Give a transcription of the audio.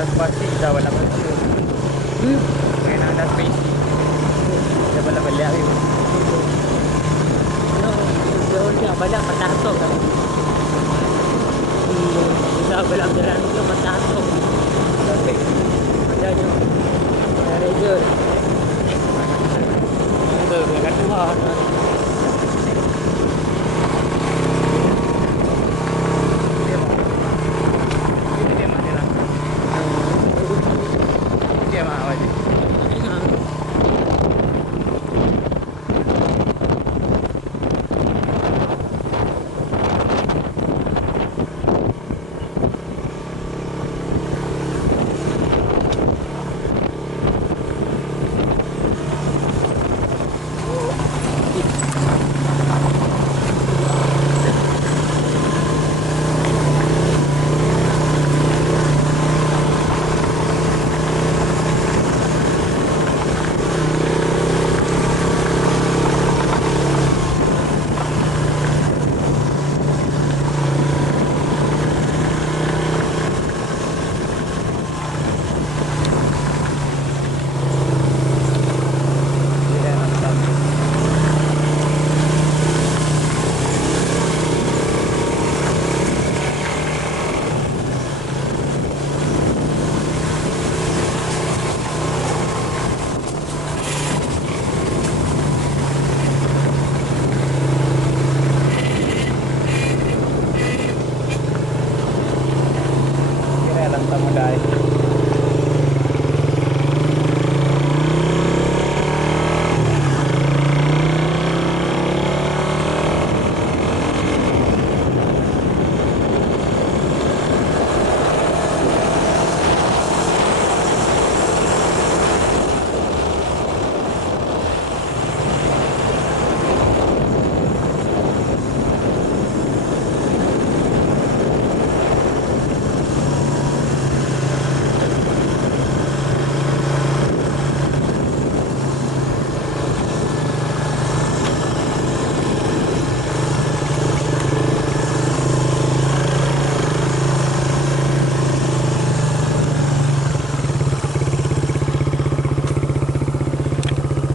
dah spasi dah balik balik. Kena dah spasi. Dah balik balik ni. Yo dia banyak patah tu kan. Kita balik jalan tu patah tu. Tapi ada je. Ranger. Betul kat luar. Samudai.